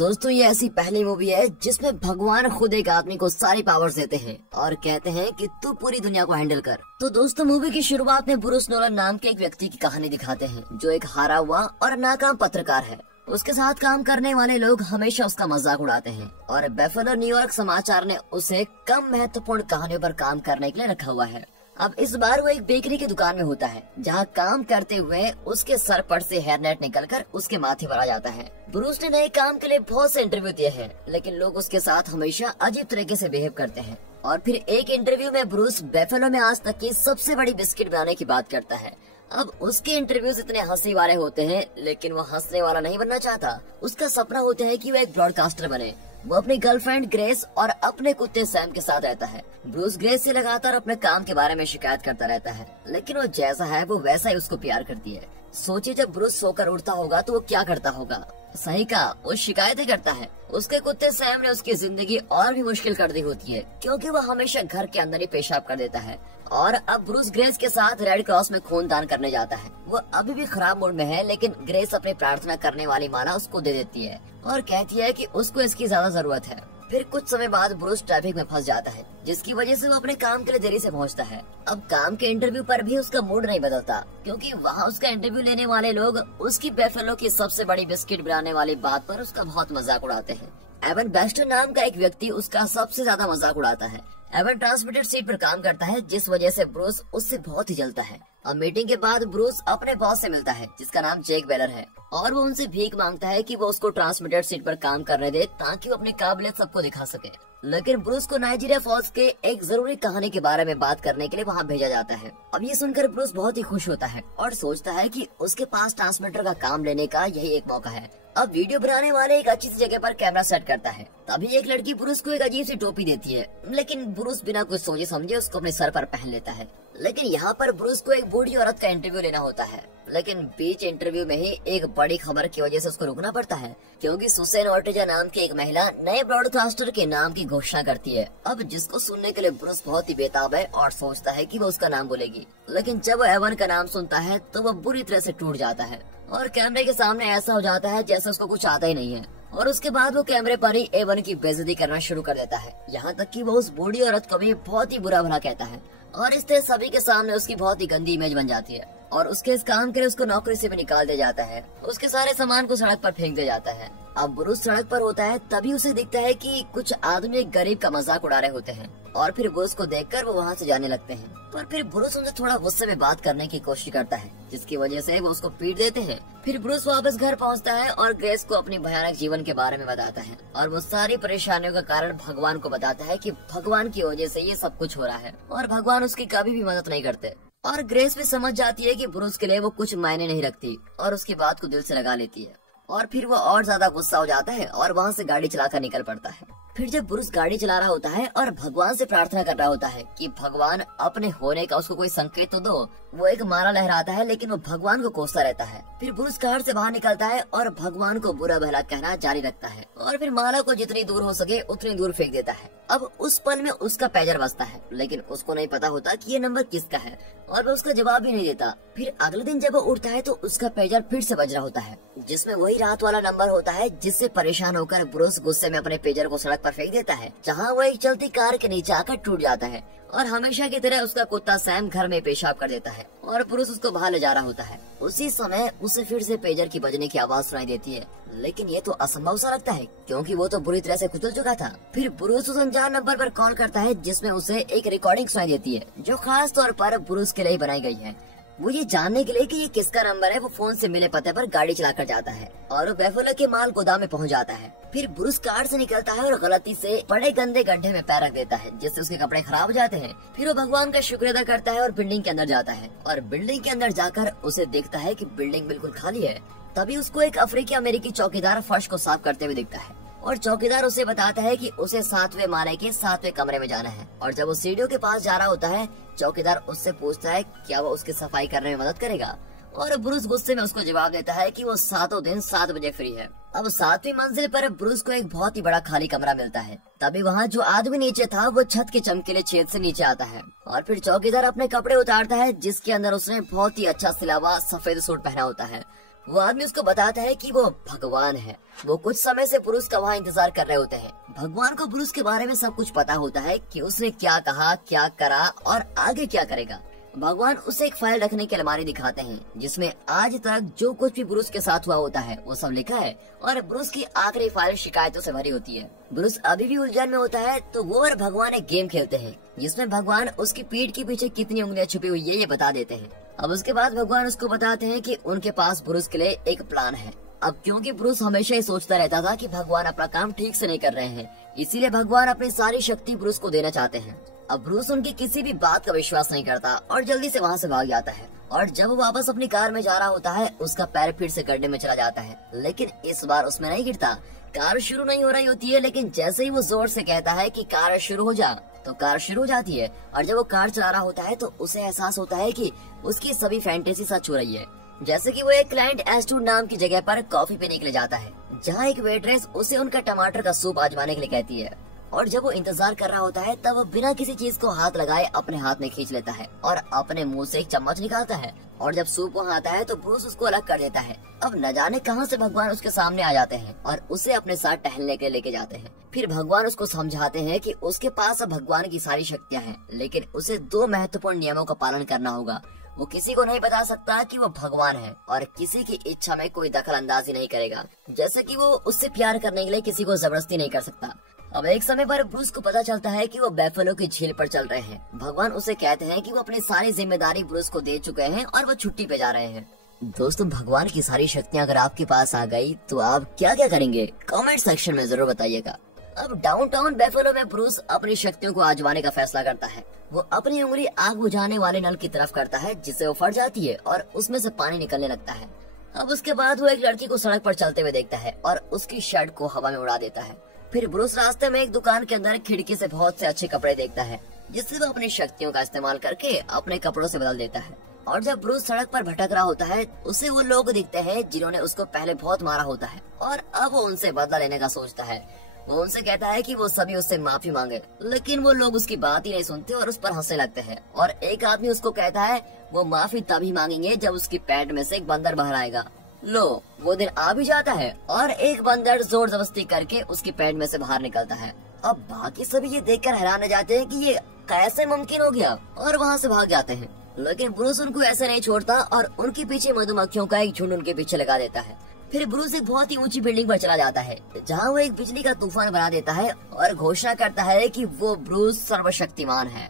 दोस्तों ये ऐसी पहली मूवी है जिसमें भगवान खुद एक आदमी को सारी पावर्स देते हैं और कहते हैं कि तू पूरी दुनिया को हैंडल कर। तो दोस्तों मूवी की शुरुआत में ब्रूस नोलन नाम के एक व्यक्ति की कहानी दिखाते हैं जो एक हारा हुआ और नाकाम पत्रकार है। उसके साथ काम करने वाले लोग हमेशा उसका मजाक उड़ाते हैं और बफेलो न्यूयॉर्क समाचार ने उसे कम महत्वपूर्ण कहानियों पर काम करने के लिए रखा हुआ है। अब इस बार वो एक बेकरी की दुकान में होता है जहाँ काम करते हुए उसके सर पर से हेयर नेट निकलकर उसके माथे पर आ जाता है। ब्रूस ने नए काम के लिए बहुत से इंटरव्यू दिए हैं लेकिन लोग उसके साथ हमेशा अजीब तरीके से बिहेव करते हैं। और फिर एक इंटरव्यू में ब्रूस बफेलो में आज तक की सबसे बड़ी बिस्किट बनाने की बात करता है। अब उसके इंटरव्यूज इतने हंसी वाले होते हैं लेकिन वो हंसने वाला नहीं बनना चाहता। उसका सपना होता है कि वो एक ब्रॉडकास्टर बने। वो अपनी गर्लफ्रेंड ग्रेस और अपने कुत्ते सैम के साथ रहता है। ब्रूस ग्रेस से लगातार अपने काम के बारे में शिकायत करता रहता है लेकिन वो जैसा है वो वैसा ही उसको प्यार करती है। सोचिए जब ब्रूस सोकर उठता होगा तो वो क्या करता होगा। सही कहा, वो शिकायतें करता है। उसके कुत्ते सैम ने उसकी जिंदगी और भी मुश्किल कर दी होती है क्योंकि वो हमेशा घर के अंदर ही पेशाब कर देता है। और अब ब्रूस ग्रेस के साथ रेड क्रॉस में खून दान करने जाता है। वो अभी भी खराब मूड में है लेकिन ग्रेस अपनी प्रार्थना करने वाली माला उसको दे देती है और कहती है कि उसको इसकी ज्यादा जरूरत है। फिर कुछ समय बाद ब्रूस ट्रैफिक में फंस जाता है जिसकी वजह से वो अपने काम के लिए देरी से पहुंचता है। अब काम के इंटरव्यू पर भी उसका मूड नहीं बदलता क्योंकि वहाँ उसका इंटरव्यू लेने वाले लोग उसकी बफेलो की सबसे बड़ी बिस्किट बनाने वाली बात पर उसका बहुत मजाक उड़ाते हैं। एवन बेस्टर नाम का एक व्यक्ति उसका सबसे ज्यादा मजाक उड़ाता है। एवन ट्रांसमिटेड सीट पर काम करता है जिस वजह से ब्रूस उससे बहुत ही जलता है। अब मीटिंग के बाद ब्रूस अपने बॉस से मिलता है जिसका नाम जैक बेलर है और वो उनसे भीख मांगता है कि वो उसको ट्रांसमिटेड सीट पर काम करने दे ताकि वो अपनी काबिलियत सबको दिखा सके। लेकिन ब्रूस को नाइजीरिया फॉल्स के एक जरूरी कहानी के बारे में बात करने के लिए वहाँ भेजा जाता है। अब ये सुनकर ब्रूस बहुत ही खुश होता है और सोचता है कि उसके पास ट्रांसमीटर का काम लेने का यही एक मौका है। अब वीडियो बनाने वाले एक अच्छी सी जगह पर कैमरा सेट करता है। तभी एक लड़की ब्रूस को एक अजीब सी टोपी देती है लेकिन ब्रूस बिना कुछ सोचे समझे उसको अपने सर पर पहन लेता है। लेकिन यहाँ पर ब्रूस को एक बूढ़ी औरत का इंटरव्यू लेना होता है लेकिन बीच इंटरव्यू में ही एक बड़ी खबर की वजह से उसको रुकना पड़ता है क्योंकि सुसेन ऑर्टेजा नाम की एक महिला नए ब्रॉडकास्टर के नाम की घोषणा करती है। अब जिसको सुनने के लिए ब्रूस बहुत ही बेताब है और सोचता है कि वो उसका नाम बोलेगी लेकिन जब वो एवन का नाम सुनता है तो वो बुरी तरह से टूट जाता है और कैमरे के सामने ऐसा हो जाता है जैसे उसको कुछ आता ही नहीं है। और उसके बाद वो कैमरे पर ही एवन की बेइज्जती करना शुरू कर देता है। यहाँ तक कि वो उस बूढ़ी औरत को भी बहुत ही बुरा भला कहता है और इस तरह सभी के सामने उसकी बहुत ही गंदी इमेज बन जाती है और उसके इस काम के लिए उसको नौकरी से भी निकाल दिया जाता है। उसके सारे सामान को सड़क पर फेंक दिया जाता है। अब ब्रूस सड़क पर होता है तभी उसे दिखता है कि कुछ आदमी एक गरीब का मजाक उड़ा रहे होते हैं और फिर ब्रूस को देखकर वो वहाँ से जाने लगते हैं। पर फिर ब्रूस उनसे थोड़ा गुस्से में बात करने की कोशिश करता है जिसकी वजह से वो उसको पीट देते हैं। फिर ब्रूस वापस घर पहुँचता है और ग्रेस को अपनी भयानक जीवन के बारे में बताता है और वो सारी परेशानियों का कारण भगवान को बताता है कि भगवान की वजह से ये सब कुछ हो रहा है और भगवान उसकी कभी भी मदद नहीं करते। और ग्रेस भी समझ जाती है कि ब्रूस के लिए वो कुछ मायने नहीं रखती और उसकी बात को दिल से लगा लेती है। और फिर वो और ज्यादा गुस्सा हो जाता है और वहाँ से गाड़ी चलाकर निकल पड़ता है। फिर जब ब्रूस गाड़ी चला रहा होता है और भगवान से प्रार्थना कर रहा होता है कि भगवान अपने होने का उसको कोई संकेत तो दो, वो एक माला लहराता है लेकिन वो भगवान को कोसता रहता है। फिर ब्रूस कार से बाहर निकलता है और भगवान को बुरा भला कहना जारी रखता है और फिर माला को जितनी दूर हो सके उतनी दूर फेंक देता है। अब उस पल में उसका पेजर बजता है लेकिन उसको नहीं पता होता कि ये नंबर किसका है और वो उसका जवाब भी नहीं देता। फिर अगले दिन जब वो उठता है तो उसका पेजर फिर से बज रहा होता है जिसमें वही रात वाला नंबर होता है जिससे परेशान होकर ब्रूस गुस्से में अपने पेजर को सड़क पर फेंक देता है जहाँ वो एक चलती कार के नीचे आकर टूट जाता है। और हमेशा की तरह उसका कुत्ता सैम घर में पेशाब कर देता है और पुरुष उसको बाहर ले जा रहा होता है। उसी समय उसे फिर से पेजर की बजने की आवाज सुनाई देती है लेकिन ये तो असंभव सा लगता है क्योंकि वो तो बुरी तरह से कुचल चुका था। फिर ब्रूस उस अनजान नंबर पर कॉल करता है जिसमें उसे एक रिकॉर्डिंग सुनाई देती है जो खास तौर पर ब्रूस के लिए बनाई गई है। वो ये जानने के लिए कि ये किसका नंबर है वो फोन से मिले पते पर गाड़ी चलाकर जाता है और वो बफेलो के माल गोदाम में पहुंच जाता है। फिर ब्रूस कार से निकलता है और गलती से बड़े गंदे गड्ढे में पैर रख देता है जिससे उसके कपड़े खराब हो जाते हैं। फिर वो भगवान का शुक्र अदा करता है और बिल्डिंग के अंदर जाता है और बिल्डिंग के अंदर जाकर उसे देखता है कि बिल्डिंग बिल्कुल खाली है। तभी उसको एक अफ्रीकी अमेरिकी चौकीदार फर्श को साफ करते हुए दिखता है और चौकीदार उसे बताता है कि उसे 7वें माले के 7वें कमरे में जाना है। और जब वो सीढ़ियों के पास जा रहा होता है चौकीदार उससे पूछता है क्या वो उसकी सफाई करने में मदद करेगा और ब्रूस गुस्से में उसको जवाब देता है कि वो 7 दिन 7 बजे फ्री है। अब 7वीं मंजिल पर ब्रूस को एक बहुत ही बड़ा खाली कमरा मिलता है। तभी वहाँ जो आदमी नीचे था वो छत के चमकीले छेद से नीचे आता है और फिर चौकीदार अपने कपड़े उतारता है जिसके अंदर उसने बहुत ही अच्छा सिला हुआ सफेद सूट पहना होता है वो आदमी उसको बताता है कि वो भगवान है। वो कुछ समय से ब्रूस का वहाँ इंतजार कर रहे होते हैं। भगवान को ब्रूस के बारे में सब कुछ पता होता है कि उसने क्या कहा, क्या करा और आगे क्या करेगा। भगवान उसे एक फाइल रखने की अलमारी दिखाते हैं जिसमें आज तक जो कुछ भी ब्रूस के साथ हुआ होता है वो सब लिखा है और ब्रूस की आखिरी फाइल शिकायतों से भरी होती है। ब्रूस अभी भी उलझन में होता है तो वो और भगवान एक गेम खेलते हैं जिसमें भगवान उसकी पीठ के पीछे कितनी उंगलियां छुपी हुई है ये बता देते हैं। अब उसके बाद भगवान उसको बताते हैं कि उनके पास ब्रूस के लिए एक प्लान है। अब क्योंकि ब्रूस हमेशा ही सोचता रहता था कि भगवान अपना काम ठीक से नहीं कर रहे हैं, इसीलिए भगवान अपनी सारी शक्ति ब्रूस को देना चाहते हैं। अब ब्रूस उनकी किसी भी बात का विश्वास नहीं करता और जल्दी से वहाँ से भाग जाता है। और जब वो वापस अपनी कार में जा रहा होता है उसका पैर फिर से गड्ढे में चला जाता है, लेकिन इस बार उसमें नहीं गिरता। कार शुरू नहीं हो रही होती है, लेकिन जैसे ही वो जोर से कहता है कि कार शुरू हो जा तो कार शुरू हो जाती है। और जब वो कार चला रहा होता है तो उसे एहसास होता है कि उसकी सभी फैंटेसी सच हो रही है। जैसे कि वो एक क्लाइंट एस्टूड नाम की जगह पर कॉफी पीने के लिए जाता है जहाँ एक वेट्रेस उसे उनका टमाटर का सूप आजमाने के लिए कहती है। और जब वो इंतजार कर रहा होता है तब वो बिना किसी चीज को हाथ लगाए अपने हाथ में खींच लेता है और अपने मुंह से एक चम्मच निकालता है। और जब सूप वहाँ आता है तो ब्रूस उसको अलग कर देता है। अब न जाने कहां से भगवान उसके सामने आ जाते हैं और उसे अपने साथ टहलने के लिए लेके जाते हैं। फिर भगवान उसको समझाते हैं कि उसके पास अब भगवान की सारी शक्तियाँ हैं, लेकिन उसे 2 महत्वपूर्ण नियमों का पालन करना होगा। वो किसी को नहीं बता सकता कि वो भगवान है और किसी की इच्छा में कोई दखल अंदाजी नहीं करेगा, जैसे कि वो उससे प्यार करने के लिए किसी को जबरदस्ती नहीं कर सकता। अब एक समय पर ब्रूस को पता चलता है कि वो बैफलो की झील पर चल रहे हैं। भगवान उसे कहते हैं कि वो अपनी सारी जिम्मेदारी ब्रूस को दे चुके हैं और वो छुट्टी पे जा रहे हैं। दोस्तों, भगवान की सारी शक्तियाँ अगर आपके पास आ गई तो आप क्या क्या करेंगे? कमेंट सेक्शन में जरूर बताइएगा। अब डाउनटाउन बैफलो में ब्रूस अपनी शक्तियों को आजमाने का फैसला करता है। वो अपनी उंगली आग बुझाने वाले नल की तरफ करता है जिससे वो फट जाती है और उसमें से पानी निकलने लगता है। अब उसके बाद वो एक लड़की को सड़क पर चलते हुए देखता है और उसकी शर्ट को हवा में उड़ा देता है। फिर ब्रूस रास्ते में एक दुकान के अंदर खिड़की से बहुत से अच्छे कपड़े देखता है जिससे वो अपनी शक्तियों का इस्तेमाल करके अपने कपड़ों से बदल देता है। और जब ब्रूस सड़क पर भटक रहा होता है उसे वो लोग दिखते हैं जिन्होंने उसको पहले बहुत मारा होता है और अब वो उनसे बदला लेने का सोचता है। वो उनसे कहता है कि वो सभी उससे माफी मांगे, लेकिन वो लोग उसकी बात ही नहीं सुनते और उस पर हंसने लगते हैं। और एक आदमी उसको कहता है वो माफी तभी मांगेंगे जब उसकी पैंट में से एक बंदर बाहर आएगा। लो, वो दिन आ भी जाता है और एक बंदर जोर जबरदस्ती करके उसकी पैंट में से बाहर निकलता है। अब बाकी सभी ये देखकर हैरान हो जाते हैं कि ये कैसे मुमकिन हो गया और वहाँ से भाग जाते हैं, लेकिन ब्रूस उनको ऐसे नहीं छोड़ता और उनके पीछे मधुमक्खियों का एक झुंड उनके पीछे लगा देता है। फिर ब्रूस एक बहुत ही ऊंची बिल्डिंग पर चला जाता है जहाँ वो एक बिजली का तूफान बना देता है और घोषणा करता है कि वो ब्रूस सर्वशक्तिमान है।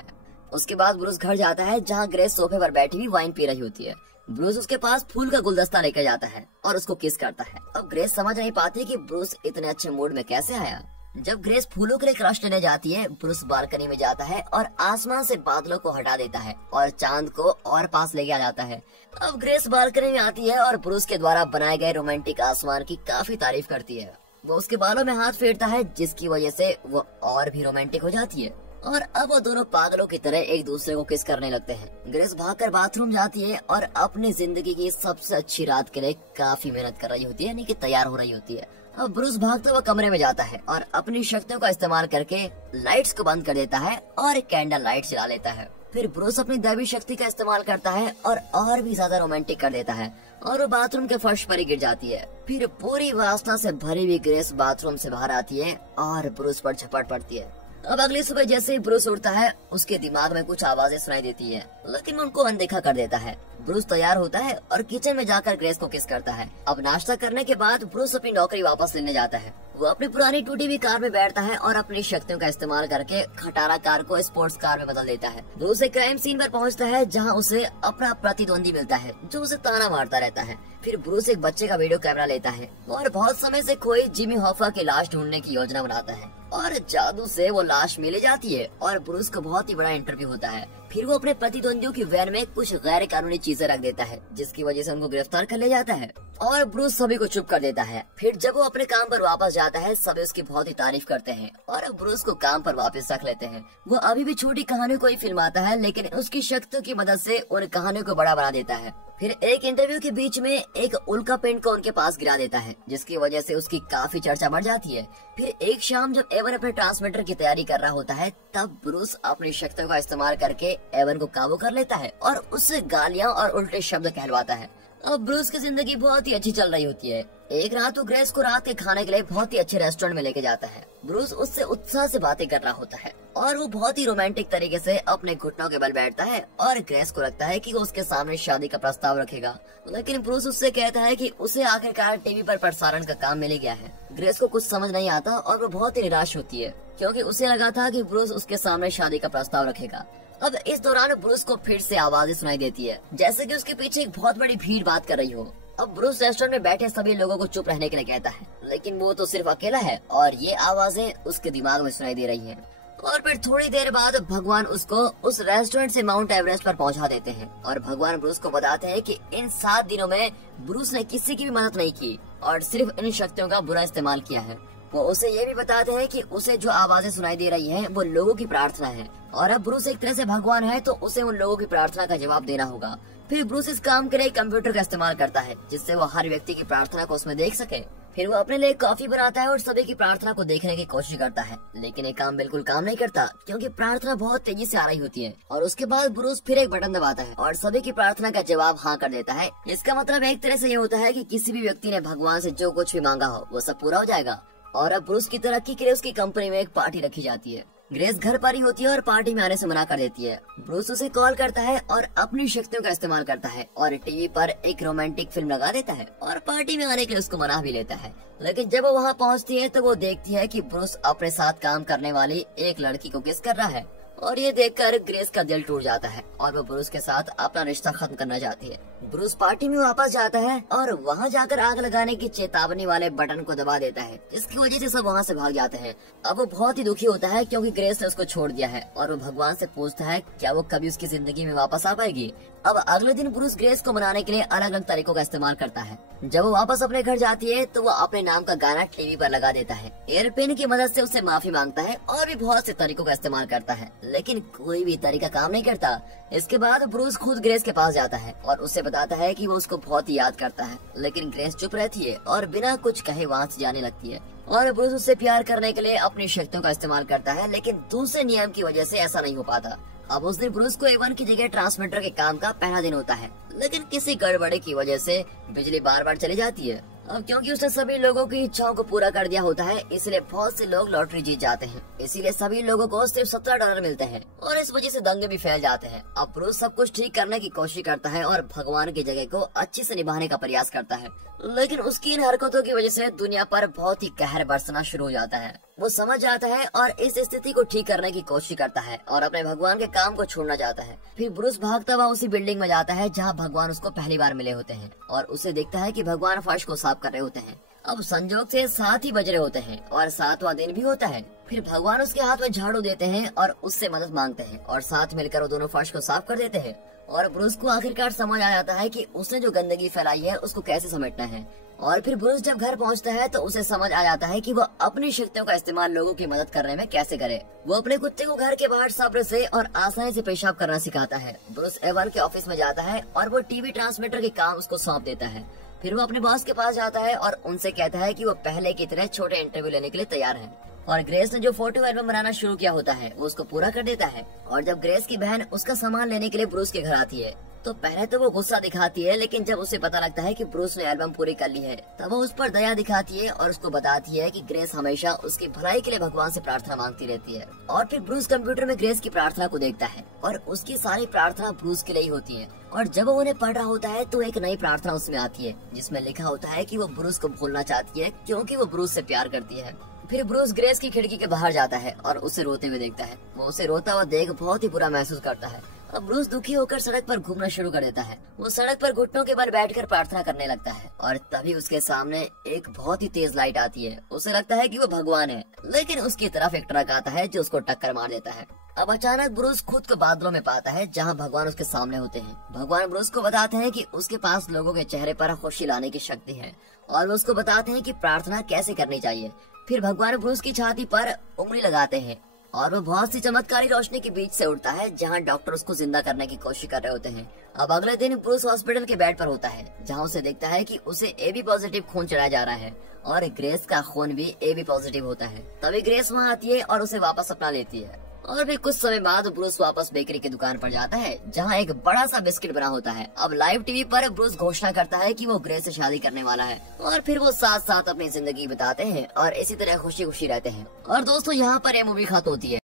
उसके बाद ब्रूस घर जाता है जहाँ ग्रेस सोफे पर बैठी हुई वाइन पी रही होती है। ब्रूस उसके पास फूल का गुलदस्ता लेकर जाता है और उसको किस करता है। अब ग्रेस समझ नहीं पाती कि ब्रूस इतने अच्छे मूड में कैसे आया। जब ग्रेस फूलों के लिए क्रश लेने जाती है, ब्रूस बालकनी में जाता है और आसमान से बादलों को हटा देता है और चांद को और पास ले जाता है। अब ग्रेस बालकनी में आती है और ब्रूस के द्वारा बनाए गए रोमांटिक आसमान की काफी तारीफ करती है। वो उसके बालों में हाथ फेरता है जिसकी वजह से वो और भी रोमांटिक हो जाती है और अब वो दोनों पागलों की तरह एक दूसरे को किस करने लगते हैं। ग्रेस भागकर बाथरूम जाती है और अपनी जिंदगी की सबसे अच्छी रात के लिए काफी मेहनत कर रही होती है, यानी कि तैयार हो रही होती है। अब ब्रूस भागते हुए कमरे में जाता है और अपनी शक्तियों का इस्तेमाल करके लाइट्स को बंद कर देता है और कैंडल लाइट जला लेता है। फिर ब्रूस अपनी दैवी शक्ति का इस्तेमाल करता है और भी ज्यादा रोमांटिक कर देता है और वो बाथरूम के फर्श पर ही गिर जाती है। फिर पूरी वासना से भरी हुई ग्रेस बाथरूम से बाहर आती है और ब्रूस पर झपट पड़ती है। अब अगली सुबह जैसे ही ब्रूस उठता है उसके दिमाग में कुछ आवाजें सुनाई देती है, लेकिन वो उनको अनदेखा कर देता है। ब्रूस तैयार होता है और किचन में जाकर ग्रेस को किस करता है। अब नाश्ता करने के बाद ब्रूस अपनी नौकरी वापस लेने जाता है। वो अपनी पुरानी टूटी हुई कार में बैठता है और अपनी शक्तियों का इस्तेमाल करके खटारा कार को स्पोर्ट्स कार में बदल देता है। ब्रूस एक क्राइम सीन पर पहुंचता है जहां उसे अपना प्रतिद्वंदी मिलता है जो उसे ताना मारता रहता है। फिर ब्रूस एक बच्चे का वीडियो कैमरा लेता है और बहुत समय से खोई जिमी हॉफा की लाश ढूंढने की योजना बनाता है और जादू से वो लाश मिल जाती है और ब्रूस का बहुत ही बड़ा इंटरव्यू होता है। फिर वो अपने प्रतिद्वंदियों की वैन में कुछ गैर कानूनी चीजें रख देता है जिसकी वजह से उनको गिरफ्तार कर ले जाता है और ब्रूस सभी को चुप कर देता है। फिर जब वो अपने काम पर वापस जाता है सभी उसकी बहुत ही तारीफ करते हैं और अब ब्रूस को काम पर वापस रख लेते हैं। वो अभी भी छोटी कहानियों को ही फिल्माता है, लेकिन उसकी शक्तियों की मदद से उन कहानियों को बड़ा बना देता है। फिर एक इंटरव्यू के बीच में एक उल्का पेंट को उनके पास गिरा देता है जिसकी वजह से उसकी काफी चर्चा बढ़ जाती है। फिर एक शाम जब एवन अपने ट्रांसमीटर की तैयारी कर रहा होता है तब ब्रूस अपनी शक्तियों का इस्तेमाल करके एवन को काबू कर लेता है और उससे गालियां और उल्टे शब्द कहलवाता है। अब ब्रूस की जिंदगी बहुत ही अच्छी चल रही होती है। एक रात वो ग्रेस को रात के खाने के लिए बहुत ही अच्छे रेस्टोरेंट में लेके जाता है। ब्रूस उससे उत्साह से बातें कर रहा होता है और वो बहुत ही रोमांटिक तरीके से अपने घुटनों के बल बैठता है और ग्रेस को लगता है कि वो उसके सामने शादी का प्रस्ताव रखेगा, लेकिन ब्रूस उससे कहता है कि उसे आखिरकार टीवी पर प्रसारण का काम मिल गया है। ग्रेस को कुछ समझ नहीं आता और वो बहुत ही निराश होती है क्योंकि उसे लगा था कि ब्रूस उसके सामने शादी का प्रस्ताव रखेगा। अब इस दौरान ब्रूस को फिर से आवाजें सुनाई देती है, जैसे कि उसके पीछे एक बहुत बड़ी भीड़ बात कर रही हो। अब ब्रूस रेस्टोरेंट में बैठे सभी लोगों को चुप रहने के लिए कहता है, लेकिन वो तो सिर्फ अकेला है और ये आवाजें उसके दिमाग में सुनाई दे रही हैं। और फिर थोड़ी देर बाद भगवान उसको उस रेस्टोरेंट से माउंट एवरेस्ट पर पहुंचा देते हैं और भगवान ब्रूस को बताते हैं कि इन 7 दिनों में ब्रूस ने किसी की भी मदद नहीं की और सिर्फ इन शक्तियों का बुरा इस्तेमाल किया है। वो उसे ये भी बताते हैं कि उसे जो आवाजें सुनाई दे रही हैं वो लोगों की प्रार्थना है और अब ब्रूस एक तरह से भगवान है तो उसे उन लोगों की प्रार्थना का जवाब देना होगा। फिर ब्रूस इस काम के लिए कंप्यूटर का इस्तेमाल करता है जिससे वो हर व्यक्ति की प्रार्थना को उसमें देख सके। फिर वो अपने लिए कॉफी बनाता है और सभी की प्रार्थना को देखने की कोशिश करता है, लेकिन ये काम बिल्कुल काम नहीं करता क्योंकि प्रार्थना बहुत तेजी से आ रही होती है। और उसके बाद ब्रूस फिर एक बटन दबाता है और सभी की प्रार्थना का जवाब हाँ कर देता है। इसका मतलब एक तरह से ये होता है कि किसी भी व्यक्ति ने भगवान से जो कुछ भी मांगा हो वो सब पूरा हो जाएगा। और अब ब्रूस की तरक्की के लिए उसकी कंपनी में एक पार्टी रखी जाती है। ग्रेस घर पर ही होती है और पार्टी में आने से मना कर देती है। ब्रूस उसे कॉल करता है और अपनी शक्तियों का इस्तेमाल करता है और टीवी पर एक रोमांटिक फिल्म लगा देता है और पार्टी में आने के लिए उसको मना भी लेता है। लेकिन जब वो वहाँ पहुँचती है तो वो देखती है कि ब्रूस अपने साथ काम करने वाली एक लड़की को किस कर रहा है और ये देखकर ग्रेस का दिल टूट जाता है और वो ब्रूस के साथ अपना रिश्ता खत्म करना चाहती है। ब्रूस पार्टी में वापस जाता है और वहाँ जाकर आग लगाने की चेतावनी वाले बटन को दबा देता है, जिसकी वजह से सब वहाँ से भाग जाते हैं। अब वो बहुत ही दुखी होता है क्योंकि ग्रेस ने उसको छोड़ दिया है और वो भगवान से पूछता है क्या वो कभी उसकी जिंदगी में वापस आ पाएगी। अब अगले दिन ब्रूस ग्रेस को मनाने के लिए अलग अलग तरीकों का इस्तेमाल करता है। जब वो वापस अपने घर जाती है तो वो अपने नाम का गाना टीवी पर लगा देता है, एयरपेन की मदद से उससे माफी मांगता है और भी बहुत से तरीकों का इस्तेमाल करता है, लेकिन कोई भी तरीका काम नहीं करता। इसके बाद ब्रूस खुद ग्रेस के पास जाता है और उससे बताता है कि वो उसको बहुत ही याद करता है, लेकिन ग्रेस चुप रहती है और बिना कुछ कहे वहाँ से जाने लगती है। और ब्रूस उससे प्यार करने के लिए अपनी शक्तियों का इस्तेमाल करता है, लेकिन दूसरे नियम की वजह से ऐसा नहीं हो पाता। अब उस दिन ब्रूस को A1 की जगह ट्रांसमीटर के काम का पहला दिन होता है, लेकिन किसी गड़बड़ी की वजह से बिजली बार बार चली जाती है। अब क्योंकि उसने सभी लोगों की इच्छाओं को पूरा कर दिया होता है, इसलिए बहुत से लोग लॉटरी जीत जाते हैं। इसीलिए सभी लोगों को सिर्फ $17 मिलते हैं और इस वजह से दंगे भी फैल जाते हैं। अब ब्रूस सब कुछ ठीक करने की कोशिश करता है और भगवान की जगह को अच्छे से निभाने का प्रयास करता है, लेकिन उसकी इन हरकतों की वजह से दुनिया पर बहुत ही कहर बरसना शुरू हो जाता है। वो समझ जाता है और इस स्थिति को ठीक करने की कोशिश करता है और अपने भगवान के काम को छोड़ना चाहता है। फिर ब्रूस भागता हुआ उसी बिल्डिंग में जाता है जहाँ भगवान उसको पहली बार मिले होते हैं और उसे देखता है कि भगवान फर्श को साफ कर रहे होते हैं। अब संजोग से 7 ही बज रहे होते हैं और 7वां दिन भी होता है। फिर भगवान उसके हाथ में झाड़ू देते हैं और उससे मदद मांगते हैं और साथ मिलकर वो दोनों फर्श को साफ कर देते हैं। और ब्रूस को आखिरकार समझ आ जाता है कि उसने जो गंदगी फैलाई है उसको कैसे समेटना है। और फिर ब्रूस जब घर पहुंचता है तो उसे समझ आ जाता है कि वो अपनी शक्तियों का इस्तेमाल लोगों की मदद करने में कैसे करे। वो अपने कुत्ते को घर के बाहर सब्र से और आसानी से पेशाब करना सिखाता है। ब्रूस A1 के ऑफिस में जाता है और वो टीवी ट्रांसमीटर के काम उसको सौंप देता है। फिर वो अपने बॉस के पास जाता है और उनसे कहता है कि वो पहले की तरह छोटे इंटरव्यू लेने के लिए तैयार है। और ग्रेस ने जो फोटो एल्बम बनाना शुरू किया होता है वो उसको पूरा कर देता है। और जब ग्रेस की बहन उसका सामान लेने के लिए ब्रूस के घर आती है तो पहले तो वो गुस्सा दिखाती है, लेकिन जब उसे पता लगता है कि ब्रूस ने एल्बम पूरी कर ली है तब वो उस पर दया दिखाती है और उसको बताती है कि ग्रेस हमेशा उसकी भलाई के लिए भगवान से प्रार्थना मांगती रहती है। और फिर ब्रूस कंप्यूटर में ग्रेस की प्रार्थना को देखता है और उसकी सारी प्रार्थना ब्रूस के लिए ही होती है। और जब वो उन्हें पढ़ रहा होता है तो एक नई प्रार्थना उसमें आती है जिसमें लिखा होता है कि वो ब्रूस को भूलना चाहती है क्योंकि वो ब्रूस से प्यार करती है। फिर ब्रूस ग्रेस की खिड़की के बाहर जाता है और उसे रोते हुए देखता है। वो उसे रोता हुआ देख बहुत ही बुरा महसूस करता है। अब ब्रूस दुखी होकर सड़क पर घूमना शुरू कर देता है। वो सड़क पर घुटनों के बल बैठकर प्रार्थना करने लगता है और तभी उसके सामने एक बहुत ही तेज लाइट आती है। उसे लगता है कि वो भगवान है, लेकिन उसकी तरफ एक ट्रक आता है जो उसको टक्कर मार देता है। अब अचानक ब्रूस खुद को बादलों में पाता है जहाँ भगवान उसके सामने होते हैं। भगवान ब्रूस को बताते हैं कि उसके पास लोगों के चेहरे पर खुशी लाने की शक्ति है और वो उसको बताते हैं कि प्रार्थना कैसे करनी चाहिए। फिर भगवान ब्रूस की छाती पर उंगली लगाते हैं और वो बहुत सी चमत्कारी रोशनी के बीच से उड़ता है जहाँ डॉक्टर उसको जिंदा करने की कोशिश कर रहे होते हैं। अब अगले दिन ब्रूस हॉस्पिटल के बेड पर होता है जहाँ उसे देखता है कि उसे AB पॉजिटिव खून चढ़ाया जा रहा है और ग्रेस का खून भी AB पॉजिटिव होता है। तभी ग्रेस वहाँ आती है और उसे वापस अपना लेती है। और फिर कुछ समय बाद ब्रूस वापस बेकरी की दुकान पर जाता है जहाँ एक बड़ा सा बिस्किट बना होता है। अब लाइव टीवी पर ब्रूस घोषणा करता है कि वो ग्रेस से शादी करने वाला है और फिर वो साथ साथ अपनी जिंदगी बिताते हैं और इसी तरह खुशी खुशी रहते हैं। और दोस्तों यहाँ पर ये मूवी खत्म होती है।